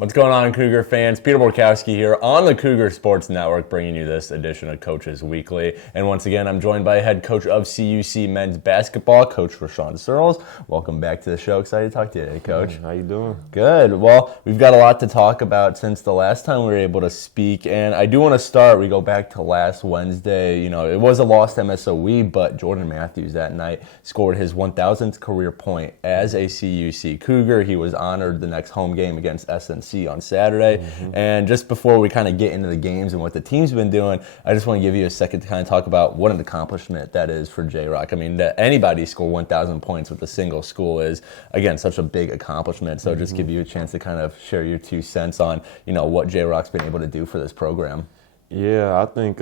What's going on, Cougar fans? Peter Borkowski here on the Cougar Sports Network, bringing you this edition of Coaches Weekly. And once again, I'm joined by head coach of CUC men's basketball, Coach Surles. Welcome back to the show. Excited to talk to you today, Coach. How you doing? Good. Well, we've got a lot to talk about since the last time we were able to speak. And I do want to start. We go back to last Wednesday. You know, it was a lost MSOE, but Jordan Matthews that night scored his 1,000th career point as a CUC Cougar. He was honored the next home game against SNC on Saturday. And just before we kind of get into the games and what the team's been doing, I just want to give you a second to kind of talk about what an accomplishment that is for J-Rock. I mean, that anybody score 1,000 points with a single school is, again, such a big accomplishment. So just give you a chance to kind of share your 2 cents on, you know, what J-Rock's been able to do for this program. Yeah, I think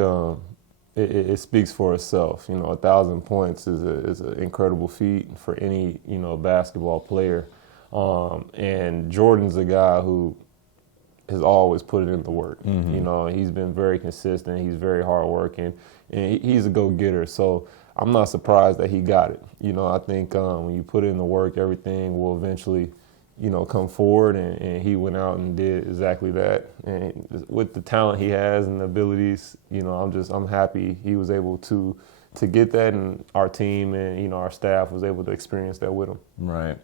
it speaks for itself. You know, 1,000 points is an incredible feat for any, you know, basketball player. And Jordan's a guy who has always put it in the work. You know, he's been very consistent. He's very hardworking, and he's a go-getter. So I'm not surprised that he got it. You know, I think when you put in the work, everything will eventually, you know, come forward. And he went out and did exactly that. And with the talent he has and the abilities, you know, I'm happy he was able to get that, and our team and, you know, our staff was able to experience that with him. Right.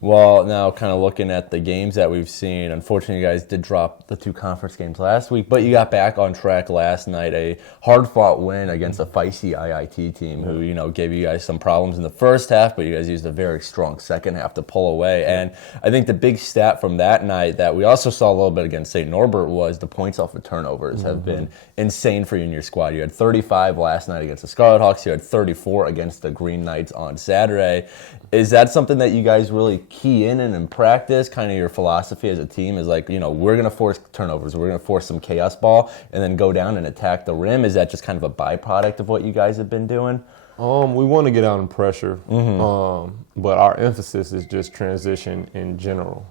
Well, now kind of looking at the games that we've seen, unfortunately you guys did drop the 2 conference games last week, but you got back on track last night, a hard-fought win against a feisty IIT team who, you know, gave you guys some problems in the first half, but you guys used a very strong second half to pull away. And I think the big stat from that night that we also saw a little bit against St. Norbert was the points off of turnovers have been insane for you and your squad. You had 35 last night against the Scarlet Hawks. You had 34 against the Green Knights on Saturday. Is that something that you guys really key in practice? Kind of your philosophy as a team is like, you know, we're going to force turnovers, we're going to force some chaos ball, and then go down and attack the rim. Is that just kind of a byproduct of what you guys have been doing? We want to get out in pressure, but our emphasis is just transition in general.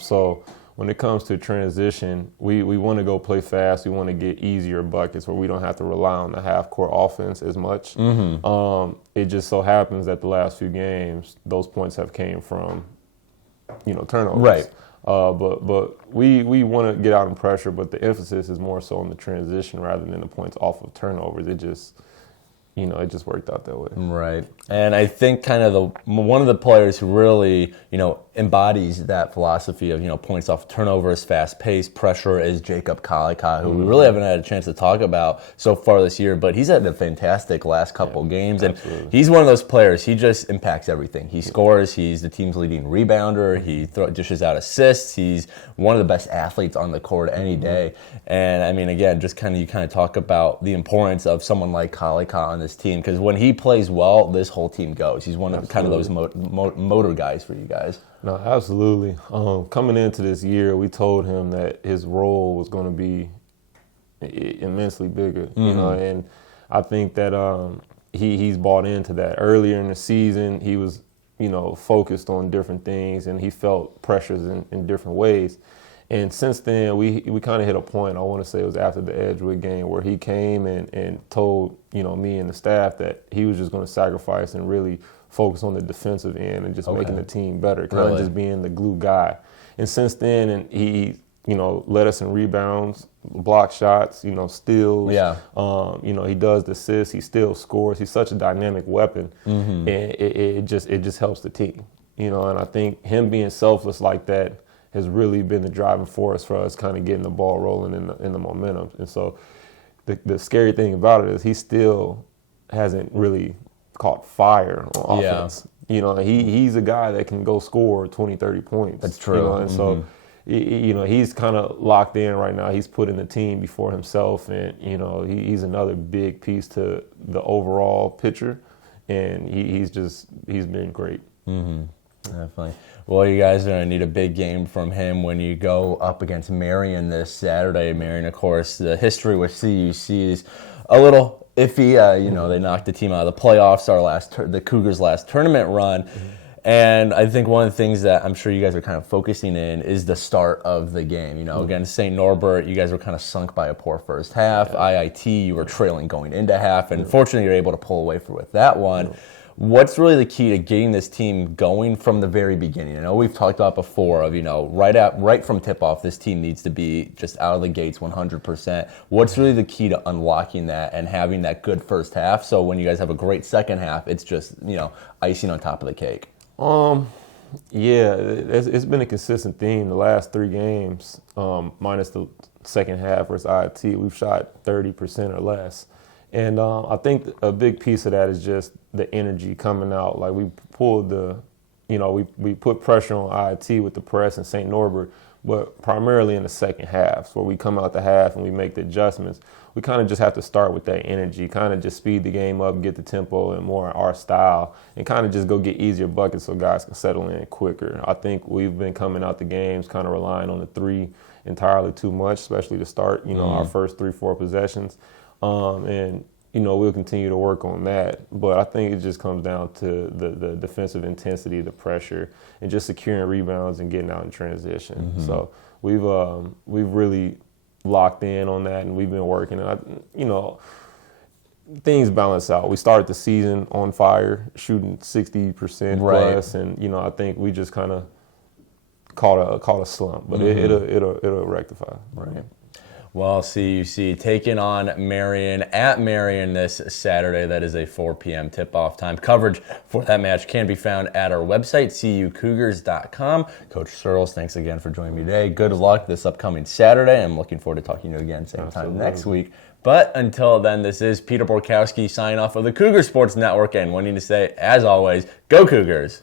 So when it comes to transition, we want to go play fast. We want to get easier buckets where we don't have to rely on the half-court offense as much. It just so happens that the last few games, those points have came from, you know, turnovers. Right. But we want to get out in pressure, but the emphasis is more so on the transition rather than the points off of turnovers. It just, you know, it just worked out that way. Right. And I think kind of one of the players who really, you know, embodies that philosophy of, you know, points off turnovers, fast-paced pressure is Jacob Kalika, who we really haven't had a chance to talk about so far this year, but he's had a fantastic last couple games. And he's one of those players, he just impacts everything. He scores, he's the team's leading rebounder, he dishes out assists, he's one of the best athletes on the court any day. And I mean, again, just kind of you kind of talk about the importance of someone like Kalika on this team, because when he plays well, this whole team goes. He's one of kind of those motor guys for you guys. No, absolutely. Coming into this year, we told him that his role was going to be immensely bigger, you know, and I think that he's bought into that. Earlier in the season, he was, you know, focused on different things, and he felt pressures in different ways. And since then, we kind of hit a point, I want to say it was after the Edgewood game, where he came and told, you know, me and the staff that he was just going to sacrifice and really focus on the defensive end and just making the team better, kind of just being the glue guy. And since then, and he, you know, led us in rebounds, block shots, you know, steals. You know, he does the assists, he still scores. He's such a dynamic weapon, and it just helps the team, you know. And I think him being selfless like that has really been the driving force for us kind of getting the ball rolling in the momentum. And so the scary thing about it is he still hasn't really caught fire on offense. You know, he's a guy that can go score 20, 30 points. That's true. You know? And so, you know, he's kind of locked in right now. He's putting the team before himself, and, you know, he's another big piece to the overall picture, and he's been great. Definitely. Well, you guys are going to need a big game from him when you go up against Marion this Saturday. Marion, of course, the history with CUC is a little iffy. You know, they knocked the team out of the playoffs, the Cougars' last tournament run. And I think one of the things that I'm sure you guys are kind of focusing in is the start of the game. You know, against St. Norbert, you guys were kind of sunk by a poor first half. IIT, you were trailing going into half, and fortunately you're able to pull away with that one. What's really the key to getting this team going from the very beginning? I know we've talked about before of, right from tip-off, this team needs to be just out of the gates 100%. What's really the key to unlocking that and having that good first half, so when you guys have a great second half, it's just, icing on top of the cake? Yeah, it's been a consistent theme the last 3 games, minus the second half versus IIT. We've shot 30% or less. And I think a big piece of that is just the energy coming out. Like we pulled we put pressure on IIT with the press and St. Norbert, but primarily in the second half. So where we come out the half and we make the adjustments, we kind of just have to start with that energy, kind of just speed the game up, get the tempo and more our style, and kind of just go get easier buckets so guys can settle in quicker. I think we've been coming out the games kind of relying on the 3 entirely too much, especially to start, our first 3-4 possessions. And we'll continue to work on that. But I think it just comes down to the defensive intensity, the pressure, and just securing rebounds and getting out in transition. Mm-hmm. So we've really locked in on that, and we've been working. And things balance out. We started the season on fire, shooting 60% plus, and I think we just kind of caught a slump, but it'll rectify. Right. Well, CUC taking on Marion at Marion this Saturday. That is a 4 p.m. tip-off time. Coverage for that match can be found at our website, cucougars.com. Coach Surles, thanks again for joining me today. Good luck this upcoming Saturday. I'm looking forward to talking to you again same time next week. But until then, this is Peter Borkowski signing off of the Cougar Sports Network and wanting to say, as always, go Cougars!